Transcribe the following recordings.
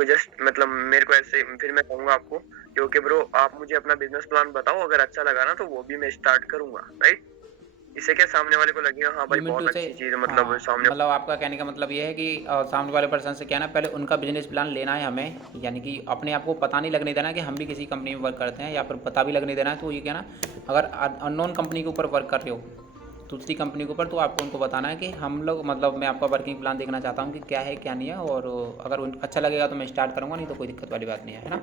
आपको जस्ट मतलब मेरे को ऐसे फिर मैं कहूँगा आपको कि ओके ब्रो, आप मुझे अपना बिज़नेस प्लान बताओ, अगर अच्छा लगा ना तो वो भी मैं स्टार्ट करूँगा, राइट? इससे क्या सामने वाले को लगेगा हाँ भाई यू मीन टू बहुत से, अच्छी चीज़ है, मतलब हाँ, सामने। मतलब आपका कहने का मतलब ये है कि सामने वाले पर्सन से क्या है ना, पहले उनका बिजनेस प्लान लेना है हमें, यानी कि अपने आप को पता नहीं लगने देना कि हम भी किसी कंपनी में वर्क करते हैं, या फिर पता भी लगने देना है। तो ये क्या ना, अगर अननोन कंपनी के ऊपर वर्क कर रहे हो, दूसरी कंपनी के ऊपर, तो आपको उनको बताना है कि हम लोग, मतलब मैं आपका वर्किंग प्लान देखना चाहता हूँ कि क्या है क्या नहीं है, और अगर अच्छा लगेगा तो मैं स्टार्ट करूँगा, नहीं तो कोई दिक्कत वाली बात नहीं है ना।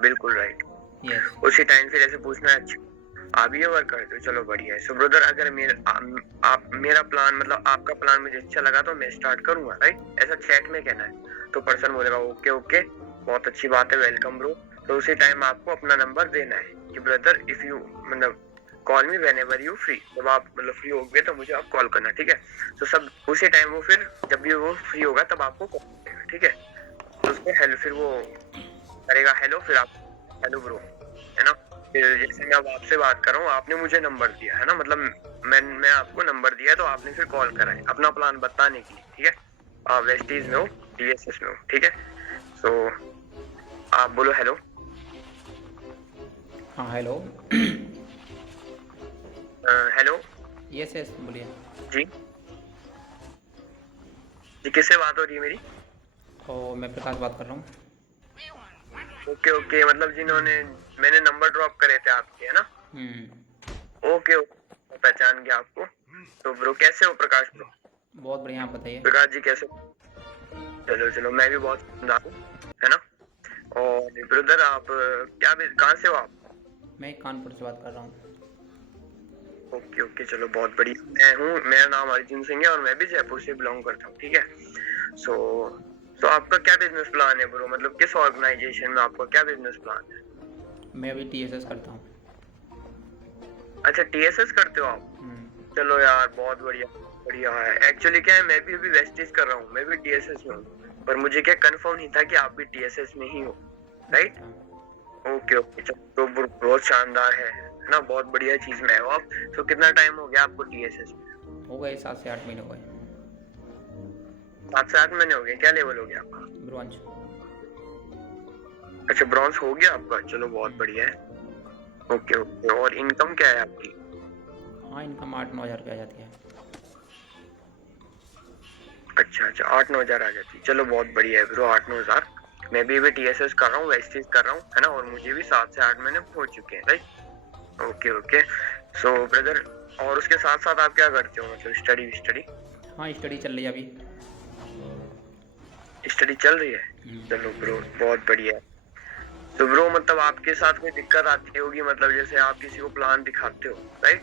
बिल्कुल राइट। यस। उसी टाइम फिर ऐसे पूछना है, अच्छा आप ये वर्क करते हो, चलो बढ़िया है। सो ब्रदर अगर आप मेरा प्लान मतलब आपका प्लान मुझे अच्छा लगा तो मैं स्टार्ट करूंगा, राइट? ऐसा चैट में कहना है। तो पर्सन बोलेगा ओके ओके, बहुत अच्छी बात है, वेलकम ब्रो। तो उसी टाइम आपको अपना नंबर देना है कि ब्रदर इफ यू मतलब call me when ever you free, जब आप मतलब फ्री हो गए तो मुझे आप कॉल करना, ठीक है? तो सब उसी टाइम वो फिर जब भी वो फ्री होगा तब आपको कॉल करेगा, ठीक है? तो उसको हेलो फिर वो करेगा हेलो, फिर आप हेलो ब्रो, है ना? फिर जैसे मैं अब आपसे बात कर रहा हूँ, आपने मुझे नंबर दिया है ना, मतलब मैं आपको नंबर दिया है तो आपने फिर कॉल करा है अपना प्लान बताने के लिए, ठीक है? आप वेस्टीज में हो, डीएसएस में हो, ठीक है? सो आप बोलो हेलो। हाँ, हेलो। हेलो। यस यस, बोलिए। जी जी, किससे बात हो रही है मेरी? और मैं प्रकाश बात कर रहा हूँ। ओके ओके, मतलब जिन्होंने मैंने नंबर ड्रॉप करे थे आपके, है ना? हम्म। ओके ओके, पहचान गया आपको। तो ब्रो कैसे हो प्रकाश ब्रो? बहुत बढ़िया, आप बताइए। प्रकाश जी कैसे हो? चलो चलो, मैं भी बहुत शानदार हूँ, है ना? और ब्रदर आप क्या कहाँ से हो आप? मैं कानपुर से बात कर रहा हूँ। ओके ओके, चलो बहुत बढ़िया। मैं हूँ, मेरा नाम अर्जुन सिंह है और मैं भी जयपुर से बिलोंग करता हूँ, ठीक है? सो सो आपका क्या बिजनेस प्लान है ब्रो, मतलब किस ऑर्गेनाइजेशन में आपका क्या बिजनेस प्लान है? मैं अभी टीएसएस करता हूँ। अच्छा टीएसएस करते हो आप? हम्म। चलो यार बहुत बढ़िया, बढ़िया है। एक्चुअली क्या है, मैं भी अभी वेस्टीज कर रहा हूँ, मैं भी टीएसएस में हूँ, पर मुझे क्या कंफर्म नहीं था कि आप भी टीएसएस में ही हो, राइट? अच्छा। ओके ओके, चलो तो बहुत शानदार है ना, बहुत बढ़िया चीज में है वो आप। तो कितना टाइम हो गया आपको टीएसएस में? हो गए 7 से 8 महीने हो गए। 7 से 8 महीने हो गए, क्या लेवल हो गया आपका? ब्रॉन्ज। अच्छा ब्रॉन्ज हो गया आपका, चलो बहुत बढ़िया है। हम्म। ओके ओके, और इनकम क्या है आपकी? हाँ, इनकम 8-9 हज़ार रुपये आ जाती है। अच्छा अच्छा, 8-9 हजार आ जाती है, चलो बहुत बढ़िया है ब्रो, 8-9 हजार। मैं भी अभी टीएसएस कर रहा हूँ, वेस्टीज कर रहा हूँ, है ना? और मुझे भी 7 से 8 महीने हो चुके हैं, राइट? Okay okay. सो ब्रदर, और उसके साथ साथ आप क्या करते हो, मतलब स्टडी स्टडी? हाँ, स्टडी चल रही है अभी। स्टडी चल रही है, चलो ब्रो बहुत बढ़िया है। तो ब्रो मतलब आपके साथ कोई दिक्कत आती होगी, मतलब जैसे आप किसी को प्लान दिखाते हो, राइट?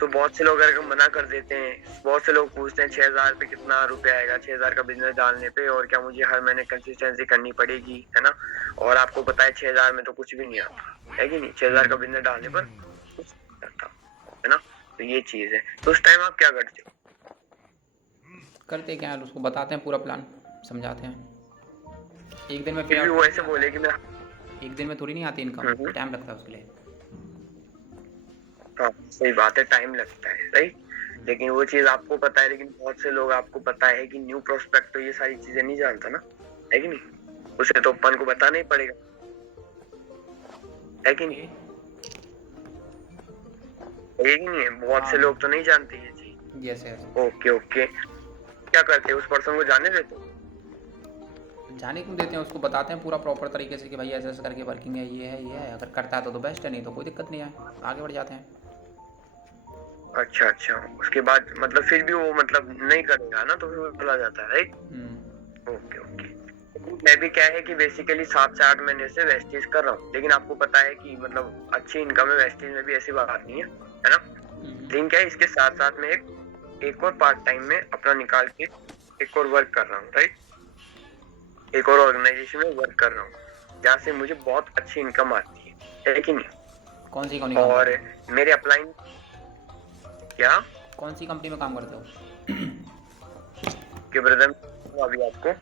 तो बहुत से लोग अगर मना कर देते हैं, बहुत से लोग पूछते हैं 6 हजार पे कितना रुपया आएगा 6 हजार का बिजनेस डालने पे, और क्या मुझे हर महीने कंसिस्टेंसी करनी पड़ेगी, है ना? और आपको पता है 6 हजार में तो कुछ भी नहीं आता, है कि नहीं? 6 हजार का बिजनेस डालने पर कुछ नहीं आता, है ना? तो ये चीज है, तो उस टाइम आप क्या करते हो? करते क्या है, उसको बताते हैं पूरा प्लान, समझाते हैं। एक दिन में पे फिर भी आउट वो थोड़ी नहीं ऐसे आता बोले कि मैं है। एक दिन में थोड़ी नहीं आती इनकम, हम्म, टाइम लगता है उसके लिए। हाँ सही बात है, टाइम लगता है, राइट? लेकिन वो चीज आपको पता है, लेकिन बहुत से लोग आपको पता है कि न्यू प्रोस्पेक्ट तो ये सारी चीजें नहीं जानता ना, है कि नहीं? उसे तो अपन को बताना ही पड़ेगा, है कि नहीं? ओके। है कि नहीं है? बहुत हाँ से लोग हाँ। तो नहीं जानते ये चीज। Yes yes. ओके ओके, क्या करते हैं, उस पर्सन को जाने देते हो? जाने क्यों देते हैं, उसको बताते हैं पूरा प्रॉपर तरीके से कि भाई ऐसे ऐसे करके वर्किंग है, ये है, अगर करता है तो बेस्ट है, नहीं तो कोई दिक्कत नहीं है, आगे बढ़ जाते हैं। अच्छा अच्छा, उसके बाद मतलब फिर भी वो मतलब नहीं करेगा ना, तो फिर वो चला जाता है, राइट? हम्म। Okay okay. मैं भी क्या है कि बेसिकली 7 से 8 महीने से वेस्टीज कर रहा हूँ, लेकिन आपको पता है कि मतलब अच्छी इनकम है वेस्टीज में भी, ऐसी बात नहीं है ना? लेकिन क्या है, इसके साथ साथ में एक और पार्ट टाइम में अपना निकाल के एक और वर्क कर रहा हूँ, राइट? एक और ऑर्गेनाइजेशन में वर्क कर रहा हूँ जहाँ से मुझे बहुत अच्छी इनकम आती है कि नहीं? कौन सी कंपनी काम और करते हो? मेरे अपलाइन क्या कौन सी कंपनी में काम करते हो? कि ब्रदर, अभी आपको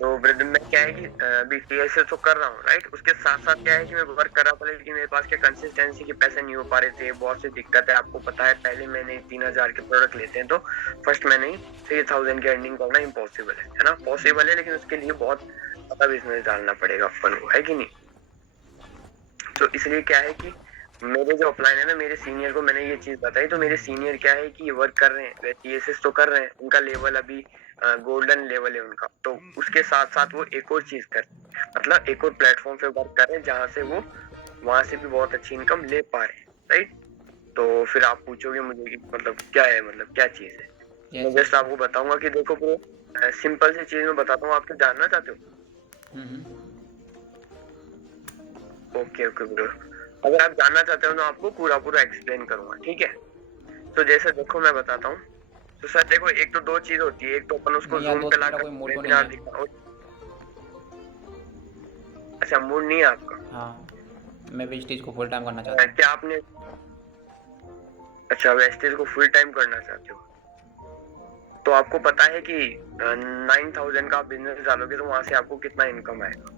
तो ब्रदर मैं क्या क्या है कि अभी टीएसएस तो कर रहा हूँ राइट, उसके साथ साथ क्या है कि मैं वर्क कर रहा था, लेकिन मेरे पास क्या कंसिस्टेंसी के पैसे नहीं हो पा रहे थे, बहुत सी दिक्कत है। आपको पता है पहले मैंने 3,000 के प्रोडक्ट लेते हैं तो फर्स्ट मैंने 3,000 की अर्निंग करना इम्पॉसिबल है ना, पॉसिबल है लेकिन उसके लिए बहुत ज्यादा बिजनेस डालना पड़ेगा अपन को, है कि नहीं। तो इसलिए क्या है कि मेरे जो अपलाइन है ना, मेरे सीनियर को मैंने ये चीज बताई, तो मेरे सीनियर क्या है कि ये वर्क कर रहे हैं, वे टीएसएस तो कर रहे हैं, उनका लेवल अभी गोल्डन लेवल है उनका, तो उसके साथ साथ वो एक और चीज कर, मतलब एक और प्लेटफॉर्म पे वर्क कर रहे हैं जहाँ से वो वहां से भी बहुत अच्छी इनकम ले पा रहे हैं, राइट। तो फिर आप पूछोगे मुझे कि मतलब क्या है, मतलब क्या चीज है। मैं जस्ट आपको बताऊंगा कि देखो ब्रो, सिंपल सी चीज मैं बताता हूँ, आपको जानना चाहते हो? ओके ओके ब्रो, अगर आप जानना चाहते हो तो आपको पूरा पूरा एक्सप्लेन करूंगा, ठीक है। तो जैसे देखो मैं बताता हूँ, तो सर देखो एक तो दो चीज होती है, एक तो अपन उसको जूम पे लाकर वेबिनार दिखा। अच्छा मूड नहीं है आपका? हाँ, मैं वेस्टेज को फुल टाइम करना चाहता हूँ। क्या आपने, अच्छा वेस्टेज को फुल टाइम करना चाहते हो, तो आपको पता है कि 9,000 का बिजनेस डालोगे तो वहां से आपको कितना इनकम आएगा?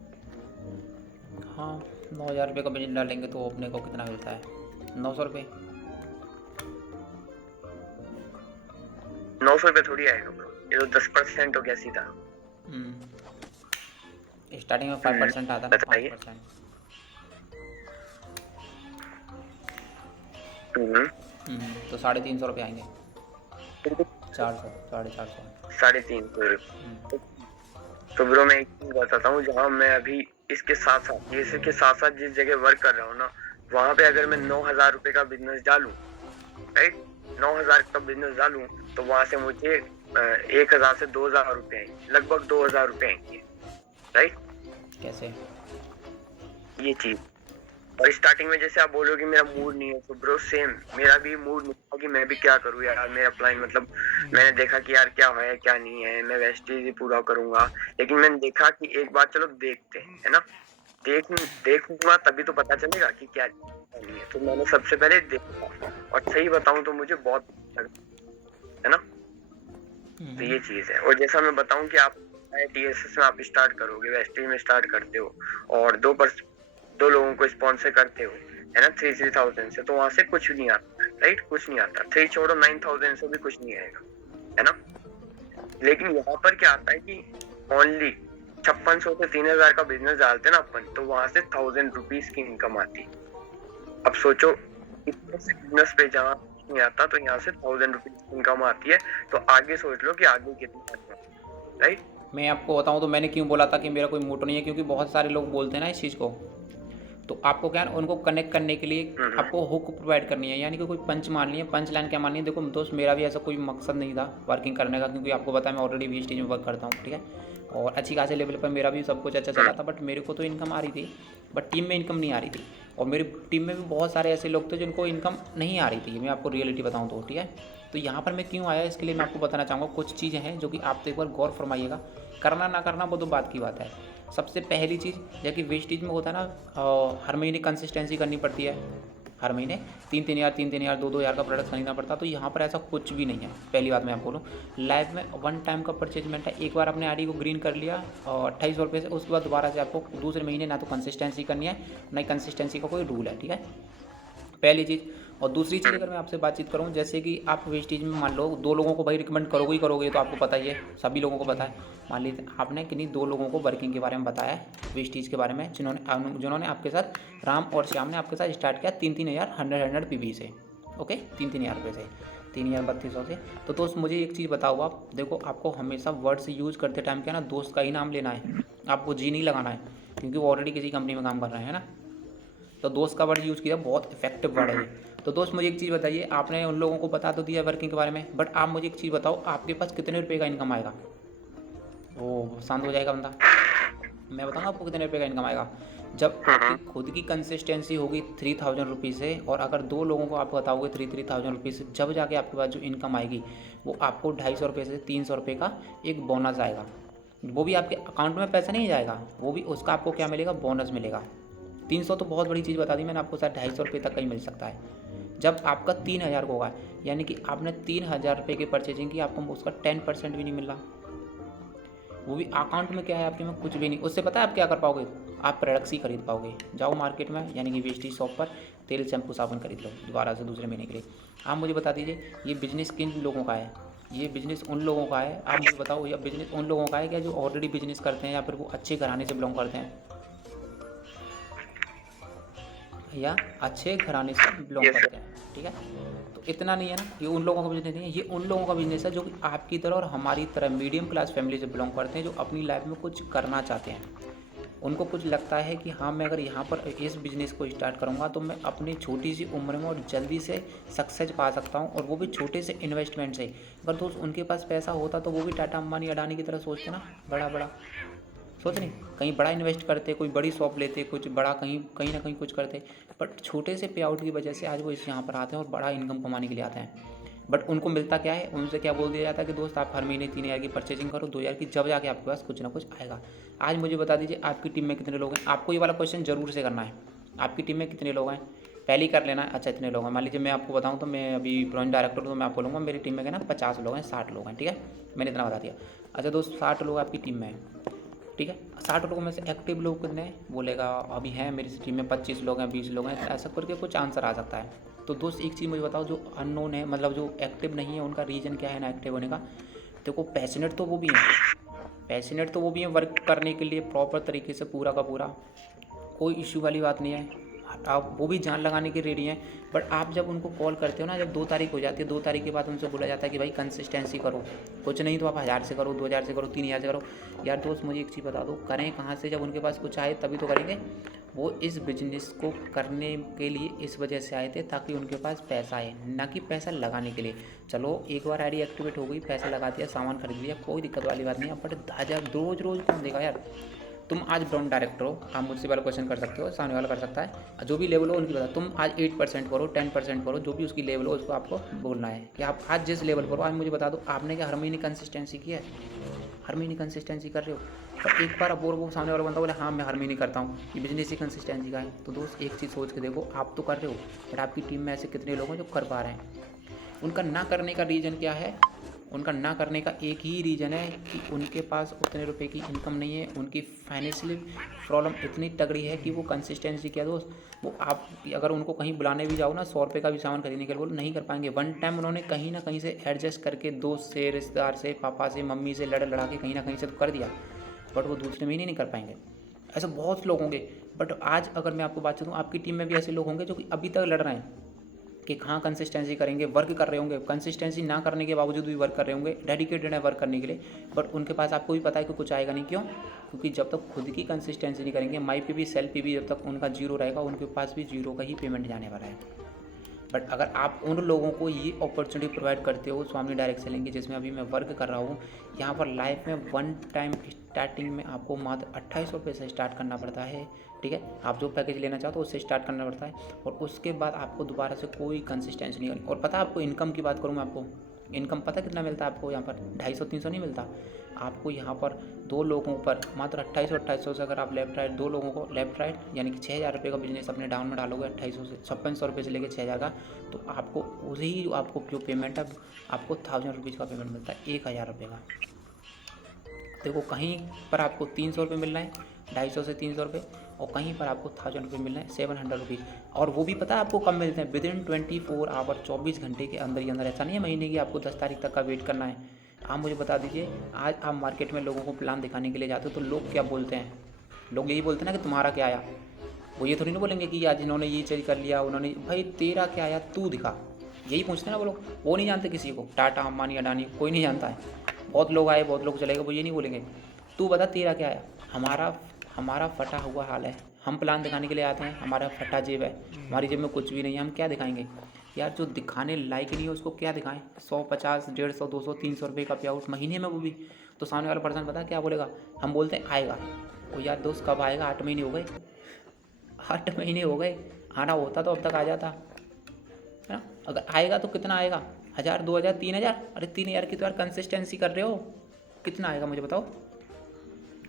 हाँ, 9,000 रुपये का बिजनेस डालेंगे तो अपने को कितना मिलता है? 900 रुपये। 900 रुपये थोड़ी आएगा ब्रो, ये तो 10% हो गया सीधा। स्टार्टिंग में 5% आता है, 5%। तो 350 रुपये आएंगे, 400, 450, 350। तो ब्रो मैं एक चीज बताता हूँ, जहाँ मैं अभी इसके साथ साथ जिस जगह वर्क कर रहा हूँ ना, वहाँ पे अगर मैं 9,000 रुपए का बिजनेस डालूं, राइट, 9,000 का बिजनेस डालूं, तो वहां से मुझे 1,000 से 2,000 रुपए आएंगे, लगभग 2,000 रुपए आएंगे, राइट। कैसे? ये चीज, और स्टार्टिंग में जैसे आप बोलोगे मेरा मूड नहीं है, तो ब्रो सेम मेरा भी मूड नहीं था कि मैं भी क्या करूँ यार, मेरा प्लान मतलब मैंने देखा कि यार क्या है क्या नहीं है, मैं वेस्टेज ही पूरा करूंगा, लेकिन मैंने देखा कि एक बार चलो देखते हैं, है ना, देखूंगा तभी तो पता चलेगा कि क्या नहीं है। तो मैंने सबसे पहले देखा, और सही बताऊं तो मुझे बहुत है ना, तो ये चीज है। और जैसा मैं बताऊं कि आप टीएसएस में आप स्टार्ट करोगे, वेस्टेज में स्टार्ट करते हो और दो लोगों को स्पॉन्सर करते हो, है ना, 3,000 से, तो वहां से कुछ नहीं आता, राइट, कुछ नहीं आता। 3 छोड़ो 9,000 से भी कुछ नहीं आएगा, है ना। लेकिन यहाँ पर क्या आता है कि ओनली 5600 से 3,000 का बिजनेस डालते हैं ना अपन, तो वहां से 1,000 रुपीज की इनकम आती। अब सोचो इतने से बिजनेस पे जहाँ नहीं आता, तो यहाँ से 1,000 रुपीज इनकम आती है, तो आगे सोच लो कि आगे कितना, राइट। मैं आपको बताऊं तो मैंने क्यों बोला था कि मेरा कोई मोटो नहीं है, क्योंकि बहुत सारे लोग बोलते हैं ना इस चीज़ को, तो आपको क्या है उनको कनेक्ट करने के लिए आपको हुक प्रोवाइड करनी है, यानी कि कोई पंच मारनी है, पंच लाइन क्या मारनी है। देखो दोस्त, मेरा भी ऐसा कोई मकसद नहीं था वर्किंग करने का, क्योंकि आपको पता है मैं ऑलरेडी वीएसटी में वर्क करता हूँ, ठीक है, और अच्छी खासे लेवल पर मेरा भी सब कुछ अच्छा चला था, बट मेरे को तो इनकम आ रही थी, बट टीम में इनकम नहीं आ रही थी, और मेरी टीम में भी बहुत सारे ऐसे लोग थे जिनको इनकम नहीं आ रही थी, मैं आपको रियलिटी बताऊँ तो, ठीक है। तो यहाँ पर मैं क्यों आया, इसके लिए मैं आपको बताना चाहूँगा कुछ चीज़ें हैं जो कि आप तो एक बार गौर फरमाइएगा, करना ना करना वो तो बात की बात है। सबसे पहली चीज़, जैसे वेस्टेज में होता है ना, हर महीने कंसिस्टेंसी करनी पड़ती है, हर महीने 3,000 2,000 का प्रोडक्ट खरीदना पड़ता है, तो यहाँ पर ऐसा कुछ भी नहीं है। पहली बात मैं आपको बोलूँ, लाइफ में वन टाइम का परचेजमेंट है, एक बार अपने आईडी को ग्रीन कर लिया और 2800 रुपये से, उसके बाद दोबारा से आपको दूसरे महीने ना तो कंसिस्टेंसी करनी है, ना ही कंसिस्टेंसी का कोई रूल है, ठीक है, पहली चीज़। और दूसरी चीज़ अगर मैं आपसे बातचीत करूँ, जैसे कि आप वेस्टेज में मान लो 2 लोगों को भाई रिकमेंड करोगे ही करोगे, तो आपको पता ही है, सभी लोगों को पता है। मान लीजिए आपने किन्हीं 2 लोगों को वर्किंग के बारे में बताया है, वेस्टेज के बारे में, जिन्होंने आपके साथ, राम और श्याम ने आपके साथ स्टार्ट किया 3,000 100 पीवी से, ओके, 3,000 रुपये से, 3,3200 से। तो दोस्त मुझे एक चीज़ बताओ, आप देखो, आपको हमेशा वर्ड्स यूज़ करते टाइम क्या ना, दोस्त का ही नाम लेना है, आपको जी नहीं लगाना है, क्योंकि वो ऑलरेडी किसी कंपनी में काम कर रहे हैं ना, तो दोस्त का वर्ड यूज़ किया, बहुत इफेक्टिव वर्ड है ये। तो दोस्त मुझे एक चीज़ बताइए, आपने उन लोगों को बता तो दिया वर्किंग के बारे में, बट आप मुझे एक चीज़ बताओ, आपके पास कितने रुपए का इनकम आएगा? वो शांत हो जाएगा बंदा। मैं बताऊँगा आपको कितने रुपए का इनकम आएगा, जब खुद की कंसिस्टेंसी होगी 3,000 रुपीज़ से, और अगर 2 लोगों को आप बताओगे 3,000 रुपीज़ से, जब जाके आपके पास जो इनकम आएगी वो आपको 250 रुपये से 300 रुपये का एक बोनस आएगा। वो भी आपके अकाउंट में पैसा नहीं जाएगा, वो भी उसका आपको क्या मिलेगा, बोनस मिलेगा। 300 तो बहुत बड़ी चीज़ बता दी मैंने आपको, शायद 250 रुपये तक का ही मिल सकता है। जब आपका 3,000 होगा, यानी कि आपने 3,000 रुपये की परचेजिंग की, आपको उसका 10% भी नहीं मिल रहा, वो भी अकाउंट में क्या है आपके में, कुछ भी नहीं। उससे पता है आप क्या कर पाओगे, आप प्रोडक्ट्स ही खरीद पाओगे। जाओ मार्केट में यानी कि वेस्टी शॉप पर तेल शैम्पू साबुन खरीद लो दोबारा से दूसरे महीने के लिए। आप मुझे बता दीजिए ये बिज़नेस किन लोगों का है, ये बिज़नेस उन लोगों का है, आप मुझे बताओ ये बिज़नेस उन लोगों का है क्या जो ऑलरेडी बिज़नेस करते हैं या फिर वो अच्छे घराने से बिलोंग करते हैं, या अच्छे घराने से बिलोंग यस करते सर। हैं, ठीक है। तो इतना नहीं है ना, ये उन लोगों का बिजनेस नहीं है, ये उन लोगों का बिजनेस है जो कि आपकी तरह और हमारी तरह मीडियम क्लास फैमिली से बिलोंग करते हैं, जो अपनी लाइफ में कुछ करना चाहते हैं। उनको कुछ लगता है कि हाँ मैं अगर यहाँ पर इस बिज़नेस को स्टार्ट करूँगा तो मैं अपनी छोटी सी उम्र में और जल्दी से सक्सेस पा सकता हूँ, और वो भी छोटे से इन्वेस्टमेंट से। अगर दोस्त उनके पास पैसा होता तो वो भी टाटा अंबानी अडानी की तरह सोचते ना, बड़ा बड़ा सोच नहीं, कहीं बड़ा इन्वेस्ट करते, कोई बड़ी शॉप लेते, कुछ बड़ा कहीं कहीं ना कहीं कुछ करते। बट छोटे से पे आउट की वजह से आज वो इस यहाँ पर आते हैं और बड़ा इनकम कमाने के लिए आते हैं। बट उनको मिलता क्या है, उनसे क्या बोल दिया जाता है कि दोस्त आप हर महीने 3,000 की परचेजिंग करो, 2,000 की, जब जाके आपके पास कुछ ना कुछ आएगा। आज मुझे बता दीजिए आपकी टीम में कितने लोग हैं, आपको ये वाला क्वेश्चन जरूर से करना है। आपकी टीम में कितने लोग हैं, पहले ही कर लेना है। अच्छा इतने लोग हैं, मान लीजिए मैं आपको बताऊं तो मैं अभी प्रोजेक्ट डायरेक्टर हूं, तो मैं आपको बोलूँगा मेरी टीम में क्या ना 50 लोग हैं, 60 लोग हैं, ठीक है, मैंने इतना बता दिया। अच्छा दोस्त 60 लोग आपकी टीम में हैं, ठीक है। 60 लोगों में से एक्टिव लोग कितने हैं, बोलेगा अभी हैं मेरी टीम में 25 लोग हैं, 20 लोग हैं, तो ऐसा करके कुछ आंसर आ सकता है। तो दोस्त एक चीज़ मुझे बताओ, जो अननोन है मतलब जो एक्टिव नहीं है उनका रीज़न क्या है ना एक्टिव होने का। देखो पैशनेट तो वो भी हैं, पैशनेट तो वो भी हैं वर्क करने के लिए प्रॉपर तरीके से पूरा का पूरा, कोई इश्यू वाली बात नहीं है, आप वो भी जान लगाने के रेडी हैं। बट आप जब उनको कॉल करते हो ना, जब 2 तारीख हो जाती है, 2 तारीख के बाद उनसे बोला जाता है कि भाई कंसिस्टेंसी करो, कुछ नहीं तो आप 1,000 से करो, 2,000 से करो, 3,000 से करो। यार दोस्त मुझे एक चीज़ बता दो, करें कहाँ से, जब उनके पास कुछ आए तभी तो करेंगे। वो इस बिजनेस को करने के लिए इस वजह से आए थे ताकि उनके पास पैसा आए, ना कि पैसा लगाने के लिए। चलो एक बार आईडी एक्टिवेट हो गई, पैसा लगा दिया, सामान खरीद लिया, कोई दिक्कत वाली बात नहीं है। बट 1,000 रोज़ रोज़ कौन देगा यार। तुम आज ब्राउन डायरेक्टर हो, आप मुझसे वाला क्वेश्चन कर सकते हो, सामने वाला कर सकता है, जो भी लेवल हो उनकी बता। तुम आज 8% करो, 10% करो, जो भी उसकी लेवल हो उसको आपको बोलना है कि आप आज जिस लेवल पर हो। आज मुझे बता दो आपने क्या हर महीने कंसिस्टेंसी की है, हर महीने कंसिस्टेंसी कर रहे हो। पर एक बार अब वो सामने वाला बंदा बोले हाँ मैं हर महीने करता हूँ, ये बिजनेस ही कंसिस्टेंसी का है। तो दोस्त एक चीज़ सोच के देखो, आप तो कर रहे हो बट आपकी टीम में ऐसे कितने लोग हैं जो कर पा रहे हैं। उनका ना करने का रीज़न क्या है, उनका ना करने का एक ही रीज़न है कि उनके पास उतने रुपए की इनकम नहीं है, उनकी फाइनेंशियली प्रॉब्लम इतनी तगड़ी है कि वो कंसिस्टेंसी क्या दोस्त, वो आप अगर उनको कहीं बुलाने भी जाओ ना 100 रुपये का भी सामान खरीदने के लिए, बोलो नहीं कर पाएंगे। वन टाइम उन्होंने कहीं ना कहीं से एडजस्ट करके दोस्त से, रिश्तेदार से, पापा से, मम्मी से लड़ लड़ा के कहीं ना कहीं से तो कर दिया, बट वो दूसरे महीने नहीं कर पाएंगे। ऐसे बहुत लोग होंगे। बट आज अगर मैं आपको बात करूँ, आपकी टीम में भी ऐसे लोग होंगे जो कि अभी तक लड़ रहे हैं कि हाँ कंसिस्टेंसी करेंगे, वर्क कर रहे होंगे, कंसिस्टेंसी ना करने के बावजूद भी वर्क कर रहे होंगे, डेडिकेटेड है वर्क करने के लिए, बट उनके पास आपको भी पता है कि कुछ आएगा नहीं। क्यों? क्योंकि जब तक खुद की कंसिस्टेंसी नहीं करेंगे, माई पे भी सेल्फ पे भी जब तक उनका जीरो रहेगा, उनके पास भी जीरो का ही पेमेंट जाने वाला है। बट अगर आप उन लोगों को ये अपॉर्चुनिटी प्रोवाइड करते हो स्वामी डायरेक्ट सेलिंग की, जिसमें अभी मैं वर्क कर रहा हूँ, यहाँ पर लाइफ में वन टाइम स्टार्टिंग में आपको मात्र 2800 रुपये से स्टार्ट करना पड़ता है, ठीक है। आप जो पैकेज लेना चाहते हो उससे स्टार्ट करना पड़ता है, और उसके बाद आपको दोबारा से कोई कंसिस्टेंसी नहीं करनी। और पता है आपको इनकम की बात करूँ मैं, आपको इनकम पता कितना मिलता है आपको यहाँ पर, 250-300 नहीं मिलता आपको यहाँ पर। 2 लोगों पर मात्र 2800 से अगर आप लेफ्ट राइट 2 लोगों को लेफ्ट राइट यानी कि 6,000 रुपये का बिजनेस अपने डाउन में डालोगे, 2800 से 5600 रुपये से लेकर 6,000 का, तो आपको उसी आपको जो पेमेंट है आपको 1000 रुपीज़ का पेमेंट मिलता है, 1,000 रुपये का। देखो कहीं पर आपको 300 रुपये मिल रहे हैं, 250 से 300 रुपये, और कहीं पर आपको 1000 रुपये मिल रहे हैं, 700 रुपीज़। और वो भी पता है आपको कब मिलते हैं, विदिन 24 आवर, 24 घंटे के अंदर ही अंदर। ऐसा नहीं है महीने की आपको 10 तारीख तक का वेट करना है। आप मुझे बता दीजिए, आज आप मार्केट में लोगों को प्लान दिखाने के लिए जाते हो तो लोग क्या बोलते हैं, लोग यही बोलते हैं ना कि तुम्हारा क्या आया। वो ये थोड़ी ना बोलेंगे कि आज इन्होंने ये चीज़ कर लिया, उन्होंने, भाई तेरा क्या आया तू दिखा, यही पूछते हैं ना वो लोग। वो नहीं जानते किसी को, टाटा अंबानी अडानी कोई नहीं जानता है। बहुत लोग आए बहुत लोग चले गए, वो ये नहीं बोलेंगे तू बता तेरा क्या आया। हमारा फटा हुआ हाल है, हम प्लान दिखाने के लिए आते हैं, हमारा फटा जेब है, हमारी जेब में कुछ भी नहीं है, हम क्या दिखाएंगे यार। जो दिखाने लायक नहीं है उसको क्या दिखाएं। 100, 50, 150, 200, 300 रुपये का पे आउट महीने में, वो भी। तो सामने वाला पर्सन पता क्या बोलेगा, हम बोलते हैं आएगा। वो यार दोस्त कब आएगा, 8 महीने हो गए, 8 महीने हो गए, आना होता तो अब तक आ जाता है ना। अगर आएगा तो कितना आएगा, 1000, 2000, 3000। अरे 3000 की तो यार कंसिस्टेंसी कर रहे हो, कितना आएगा मुझे बताओ।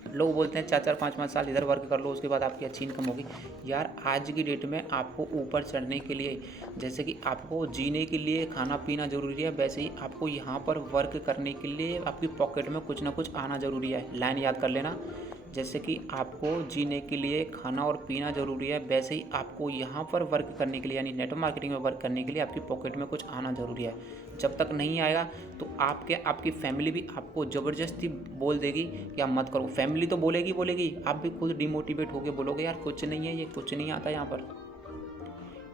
लोग बोलते हैं 4-4 5-5 साल इधर वर्क कर लो, उसके बाद आपकी अच्छी इनकम होगी। यार आज की डेट में आपको ऊपर चढ़ने के लिए, जैसे कि आपको जीने के लिए खाना पीना ज़रूरी है, वैसे ही आपको यहाँ पर वर्क करने के लिए आपकी पॉकेट में कुछ ना कुछ आना ज़रूरी है। लाइन याद कर लेना, जैसे कि आपको जीने के लिए खाना और पीना ज़रूरी है, वैसे ही आपको यहाँ पर वर्क करने के लिए यानी नेटवर्क मार्केटिंग में वर्क करने के लिए आपकी पॉकेट में कुछ आना ज़रूरी है। जब तक नहीं आएगा तो आपकी फैमिली भी आपको ज़बरदस्ती बोल देगी कि आप मत करो। फैमिली तो बोलेगी, आप भी खुद डिमोटिवेट होकर बोलोगे यार कुछ नहीं है, ये कुछ नहीं आता यहाँ पर।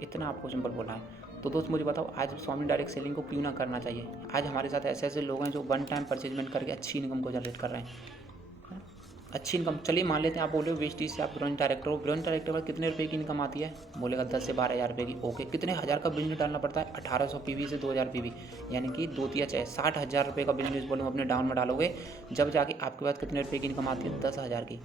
इतना आपको सिंपल बोलना है। तो दोस्त मुझे बताओ, आज स्वामी डायरेक्ट सेलिंग को क्यों ना करना चाहिए? आज हमारे साथ ऐसे ऐसे लोग हैं जो वन टाइम परचेजमेंट करके अच्छी इनकम को जनरेट कर रहे हैं। अच्छी इनकम, चलिए मान लेते हैं आप बोले हो वेस्टीज से आप ब्रांच डायरेक्टर हो, ब्रांच डायरेक्टर पर कितने रुपए की इनकम आती है? बोलेगा 10 से 12 हज़ार रुपये की। ओके, कितने हज़ार का बिजनेस डालना पड़ता है? 1800 पीवी से 2000 पीवी, यानी कि 2 या 60 हज़ार रुपये का बिजनेस बोलो अपने डाउन में डालोगे, जब जाके आपके पास कितने रुपये की इनकम आती है? 10 हज़ार की।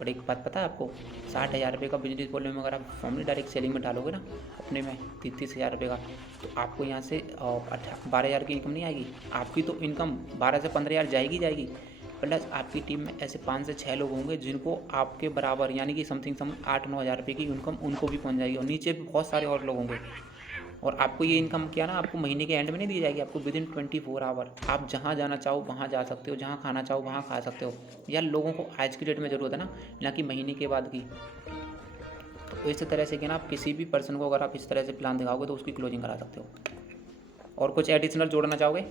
बट एक बात पता है आपको, 60 हज़ार रुपये का बिजनेस बोलने में अगर आप फॉर्मली डायरेक्ट सेलिंग में डालोगे ना अपने में 30-30 हज़ार रुपये का, तो आपको यहाँ से 12 हज़ार की इनकम नहीं आएगी। आपकी तो इनकम 12 से 15 हज़ार जाएगी। प्लस आपकी टीम में ऐसे 5 से 6 लोग होंगे जिनको आपके बराबर यानी कि समथिंग 8-9 हज़ार रुपये की इनकम उनको भी पहुंच जाएगी, और नीचे भी बहुत सारे और लोग होंगे। और आपको ये इनकम क्या ना, आपको महीने के एंड में नहीं दी जाएगी, आपको विदिन 24 आवर आप जहाँ जाना चाहो वहाँ जा सकते हो, जहाँ खाना चाहो वहाँ खा सकते हो। यार लोगों को आज की डेट में ज़रूरत है ना कि महीने के बाद की। तो इस तरह से कि ना आप किसी भी पर्सन को अगर आप इस तरह से प्लान दिखाओगे तो उसकी क्लोजिंग करा सकते हो। और कुछ एडिशनल जोड़ना चाहोगे?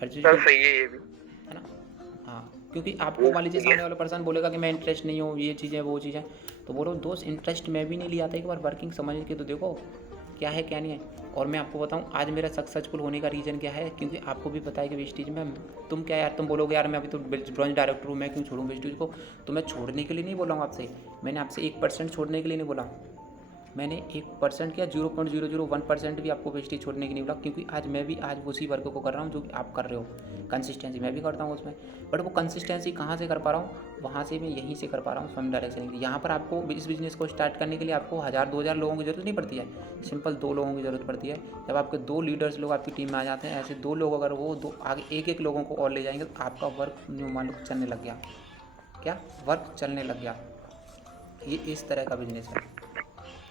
सर सही है ये भी, है ना? हाँ, क्योंकि आपको मान लीजिए सामने वाला पर्सन बोलेगा कि मैं इंटरेस्ट नहीं हूँ, ये चीज़ें वो चीज़ें, तो बोलो दोस्त इंटरेस्ट मैं भी नहीं लिया था, एक बार वर्किंग समझ के तो देखो क्या है क्या नहीं है। और मैं आपको बताऊं आज मेरा सक्सेसफुल होने का रीज़न क्या है, क्योंकि आपको भी पता है कि वेस्टीज में तुम क्या यार, तुम बोलोगे यार मैं अभी तो ब्रांच डायरेक्टर हूँ, मैं क्यों छोड़ूं वेस्टीज को। तो मैं छोड़ने के लिए नहीं बोला हूँ आपसे, मैंने आपसे 1% छोड़ने के लिए नहीं बोला, मैंने 1% क्या 0.001% भी आपको वेस्टेज छोड़ने की नहीं बोला, क्योंकि आज मैं भी आज उसी वर्क को कर रहा हूँ जो कि आप कर रहे हो। कंसिस्टेंसी मैं भी करता हूँ उसमें, बट वो कंसिस्टेंसी कहाँ से कर पा रहा हूँ? वहाँ से मैं यहीं से कर पा रहा हूँ स्वामी डायरेक्ट सेलिंग। यहाँ पर आपको इस बिज़नेस को स्टार्ट करने के लिए आपको 1000-2000 लोगों की ज़रूरत नहीं पड़ती है, सिंपल 2 लोगों की ज़रूरत पड़ती है। जब आपके 2 लीडर्स लोग आपकी टीम में आ जाते हैं, ऐसे 2 लोग अगर वो 2 आगे एक लोगों को और ले जाएंगे तो आपका वर्क मान लो चलने लग गया। क्या वर्क चलने लग गया? ये इस तरह का बिजनेस है।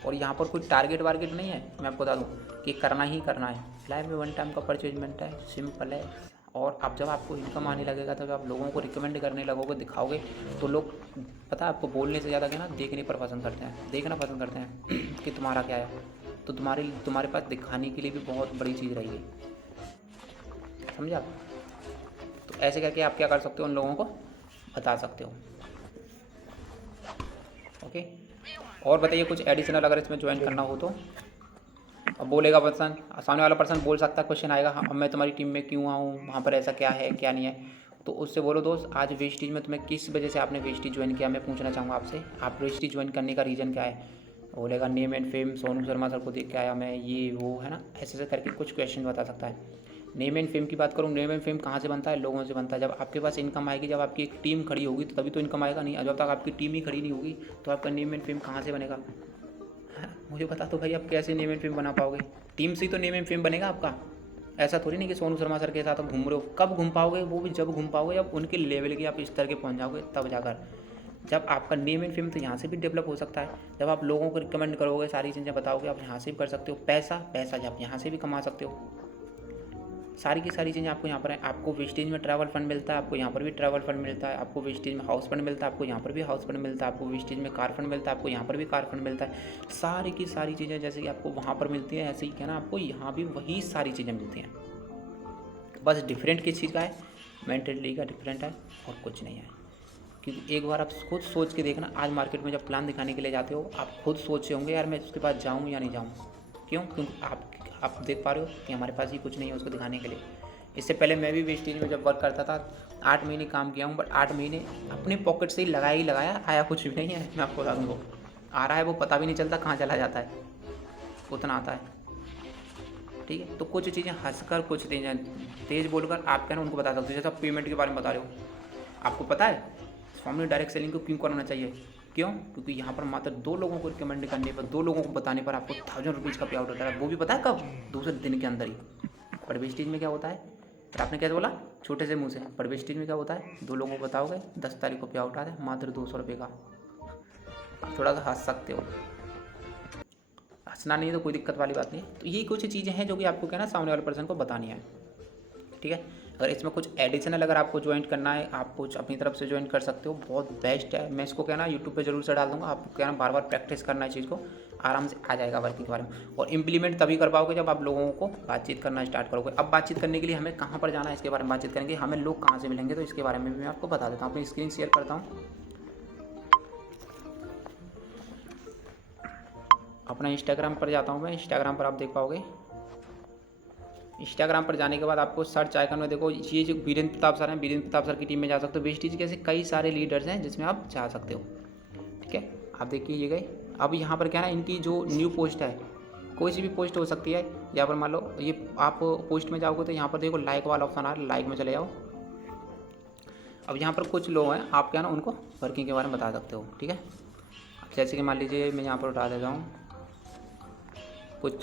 और यहाँ पर कोई टारगेट वारगेट नहीं है, मैं आपको बता दूँ कि करना ही करना है। लाइफ में वन टाइम का परचेजमेंट है, सिंपल है। और अब जब आपको इनकम आने लगेगा तब आप लोगों को रिकमेंड करने लगोगे, दिखाओगे, तो लोग पता है आपको बोलने से ज़्यादा क्या ना देखने पर पसंद करते हैं, देखना पसंद करते हैं कि तुम्हारा क्या है। तो तुम्हारे पास दिखाने के लिए भी बहुत बड़ी चीज़ रहेगी, समझा? तो ऐसे करके आप क्या कर सकते हो, उन लोगों को बता सकते हो। ओके, और बताइए कुछ एडिशनल अगर इसमें ज्वाइन करना हो तो। अब बोलेगा पर्सन, सामने वाला पर्सन बोल सकता है, क्वेश्चन आएगा हाँ मैं तुम्हारी टीम में क्यों आऊँ, वहाँ पर ऐसा क्या है क्या नहीं है। तो उससे बोलो दोस्त आज वेस्टीज में तुम्हें किस वजह से आपने वेस्टीज ज्वाइन किया, मैं पूछना चाहूँगा आपसे, आप वेस्टीज ज्वाइन करने का रीज़न क्या है? बोलेगा name and fame, Sonu Sharma sir को देख के आया मैं, ये वो है ना, ऐसे करके कुछ क्वेश्चन बता सकता है। नेम एंड फेम की बात करूँ, नेम एंड फेम कहाँ से बनता है? लोगों से बनता है। जब आपके पास इनकम आएगी, जब आपकी एक टीम खड़ी होगी तो तभी तो इनकम आएगा, नहीं जब तक आपकी टीम ही खड़ी नहीं होगी तो आपका नेम एंड फेम कहाँ से बनेगा? मुझे बता तो भाई, आप कैसे नेम एंड फेम बना पाओगे? टीम से ही तो नेम एंड फेम बनेगा आपका। ऐसा थोड़ी नहीं कि सोनू शर्मा सर के साथ आप घूम रहे हो, कब घूम पाओगे? वो भी जब घूम पाओगे जब उनके लेवल के आप इस तरह के पहुँच जाओगे, तब जाकर। जब आपका नेम एंड फेम तो यहाँ से भी डेवलप हो सकता है, जब आप लोगों को रिकमेंड करोगे, सारी चीज़ें बताओगे, आप यहाँ से भी कर सकते हो। पैसा जब यहाँ से भी कमा सकते हो, सारी की सारी चीज़ें आपको यहाँ पर है। आपको वेस्टेज में ट्रैवल फंड मिलता है, आपको यहाँ पर भी ट्रैवल फंड मिलता है। आपको वेस्टेज में हाउस फंड मिलता है, आपको यहाँ पर भी हाउस फंड मिलता है। आपको वेस्टेज में कार फंड मिलता है, आपको यहाँ पर भी कार फंड मिलता है। सारी की सारी चीज़ें जैसे कि आपको वहाँ पर मिलती हैं, ऐसे ही क्या ना आपको यहाँ भी वही सारी चीज़ें मिलती हैं। बस डिफरेंट किस चीज़ का है? मेंटलिटी का डिफरेंट है और कुछ नहीं है। क्योंकि एक बार आप खुद सोच के देखना, आज मार्केट में जब प्लान दिखाने के लिए जाते हो आप खुद सोचे होंगे यार मैं उसके पास जाऊँ या नहीं जाऊँ। क्यों? क्योंकि आप देख पा रहे हो कि हमारे पास ही कुछ नहीं है उसको दिखाने के लिए। इससे पहले मैं भी वेस्टेज में जब वर्क करता था 8 महीने काम किया हूँ, बट 8 महीने अपने पॉकेट से ही लगाया, आया कुछ भी नहीं है। मैं आपको बता दूँ, वो आ रहा है वो पता भी नहीं चलता कहाँ चला जाता है, उतना आता है। ठीक है, तो कुछ चीज़ें हंसकर, कुछ चीज़ें तेज़ बोलकर आप क्या ना उनको बता सकते हो। जैसे आप पेमेंट के बारे में बता रहे हो, आपको पता है स्वामी डायरेक्ट सेलिंग को क्यों करना चाहिए? क्यों? क्योंकि यहाँ पर मात्र 2 लोगों को रिकमेंड करने पर, 2 लोगों को बताने पर आपको 1000 रुपीज़ का पे आउट होता है, वो भी पता है कब? दूसरे दिन के अंदर ही। पर वेस्टेज में क्या होता है, फिर आपने कैसे बोला, छोटे से मुँह से, पर वेस्टेज में क्या होता है, 2 लोगों को बताओगे 10 तारीख को पे आउट आता है मात्र 200 रुपये का। आप थोड़ा सा हंस सकते हो, हंसना नहीं है तो कोई दिक्कत वाली बात नहीं है। तो यही कुछ चीज़ें हैं जो कि आपको क्या ना सामने वाले पर्सन को बतानी है, ठीक है। अगर इसमें कुछ एडिशनल अगर आपको ज्वाइन करना है, आप कुछ अपनी तरफ से ज्वाइन कर सकते हो, बहुत बेस्ट है। मैं इसको क्या ना यूट्यूब पे जरूर से डाल दूंगा, आपको क्या ना बार बार प्रैक्टिस करना है, चीज़ को आराम से आ जाएगा वर्किंग के बारे में। और इम्प्लीमेंट तभी कर पाओगे जब आप लोगों को बातचीत करना स्टार्ट करोगे। अब बातचीत करने के लिए हमें कहाँ पर जाना है इसके बारे में बातचीत करेंगे, हमें लोग कहाँ से मिलेंगे, तो इसके बारे में भी मैं आपको बता देता हूँ। अपनी स्क्रीन शेयर करता हूँ, अपना इंस्टाग्राम पर जाता हूँ मैं। इंस्टाग्राम पर आप देख पाओगे, इंस्टाग्राम पर जाने के बाद आपको सर्च आइकन में देखो, ये जो वीरेंद्र प्रताप सर हैं, वीरेंद्र प्रताप सर की टीम में जा सकते हो। वेस्टीज के ऐसे कई सारे लीडर्स हैं जिसमें आप जा सकते हो, ठीक है। आप देखिए ये गए। अब यहाँ पर क्या है ना, इनकी जो न्यू पोस्ट है, कोई सी भी पोस्ट हो सकती है। यहाँ पर मान लो ये आप पोस्ट में जाओगे तो यहाँ पर देखो लाइक वाला ऑप्शन आ रहा है, लाइक में चले जाओ। अब यहाँ पर कुछ लोग हैं, आप क्या ना उनको वर्किंग के बारे में बता सकते हो, ठीक है। अब जैसे कि मान लीजिए मैं यहाँ पर उठा देता हूँ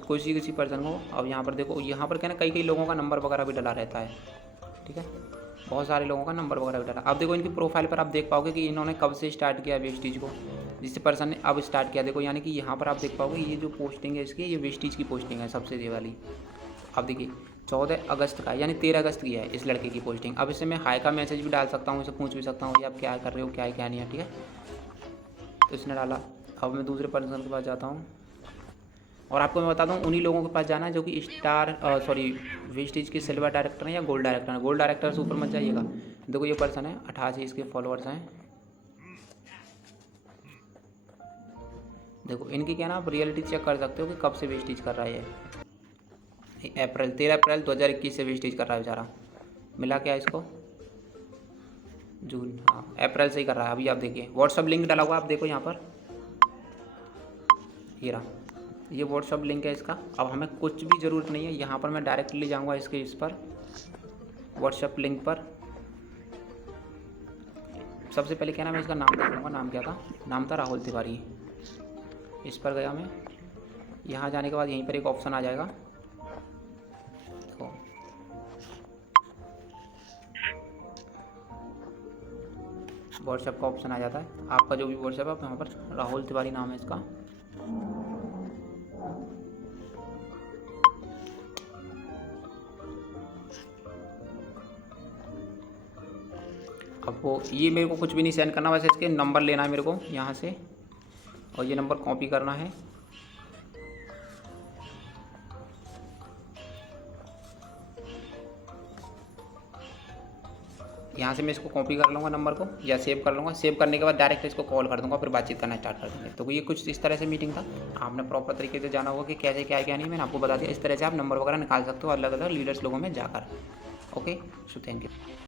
किसी पर्सन को। अब यहाँ पर देखो, यहाँ पर क्या ना कई लोगों का नंबर वगैरह भी डला रहता है, ठीक है। बहुत सारे लोगों का नंबर वगैरह भी डला। अब देखो इनकी प्रोफाइल पर आप देख पाओगे कि इन्होंने कब से स्टार्ट किया वेस्टीज को, जिस पर्सन ने अब स्टार्ट किया। देखो यानी कि यहाँ पर आप देख पाओगे ये जो पोस्टिंग है इसकी, ये वेस्टीज की पोस्टिंग है सबसे ये वाली। अब देखिए 14 अगस्त का, यानी 13 अगस्त की है इस लड़के की पोस्टिंग। अब इसे मैं हाई का मैसेज भी डाल सकता हूँ, इसे पूछ भी सकता हूँ कि आप क्या कर रहे हो, क्या है क्या नहीं है, ठीक है। तो इसने डाला। अब मैं दूसरे पर्सन के पास जाता हूँ और आपको मैं बताता हूँ उन्हीं लोगों के पास जाना है जो कि वेस्टीज के सिल्वर डायरेक्टर हैं या गोल्ड डायरेक्टर हैं। गोल्ड डायरेक्टर से ऊपर मत जाइएगा। देखो ये पर्सन है, 88 इसके फॉलोअर्स हैं। देखो इनकी क्या ना आप रियलिटी चेक कर सकते हो कि कब से वेस्टीज कर रहा है ये। 13 अप्रैल 2021 से वेस्टीज कर रहा है बेचारा। मिला क्या इसको, जून, हाँ अप्रैल से ही कर रहा है। अभी आप देखिए व्हाट्सअप लिंक डाला हुआ, आप देखो यहाँ पर, ये रहा, ये व्हाट्सअप लिंक है इसका। अब हमें कुछ भी ज़रूरत नहीं है, यहाँ पर मैं डायरेक्टली जाऊँगा इसके इस पर व्हाट्सअप लिंक पर। सबसे पहले क्या नाम है इसका, नाम देख लूँगा, नाम क्या था, नाम था राहुल तिवारी। इस पर गया मैं। यहाँ जाने के बाद यहीं पर एक ऑप्शन आ जाएगा, देखो व्हाट्सएप का ऑप्शन आ जाता है। आपका जो भी व्हाट्सएप है, आप यहाँ पर राहुल तिवारी नाम है इसका। अब वो ये मेरे को कुछ भी नहीं सेंड करना, वैसे इसके नंबर लेना है मेरे को यहाँ से, और ये नंबर कॉपी करना है। यहाँ से मैं इसको कॉपी कर लूँगा नंबर को, या सेव कर लूँगा। सेव करने के बाद डायरेक्ट इसको कॉल कर दूँगा, फिर बातचीत करना स्टार्ट कर देंगे। तो ये कुछ इस तरह से मीटिंग था। आपने प्रॉपर तरीके से जाना होगा कि कैसे क्या है क्या नहीं, मैंने आपको बता दिया। इस तरह से आप नंबर वगैरह निकाल सकते हो अलग अलग लीडर्स लोगों में जाकर। Okay, so thank you.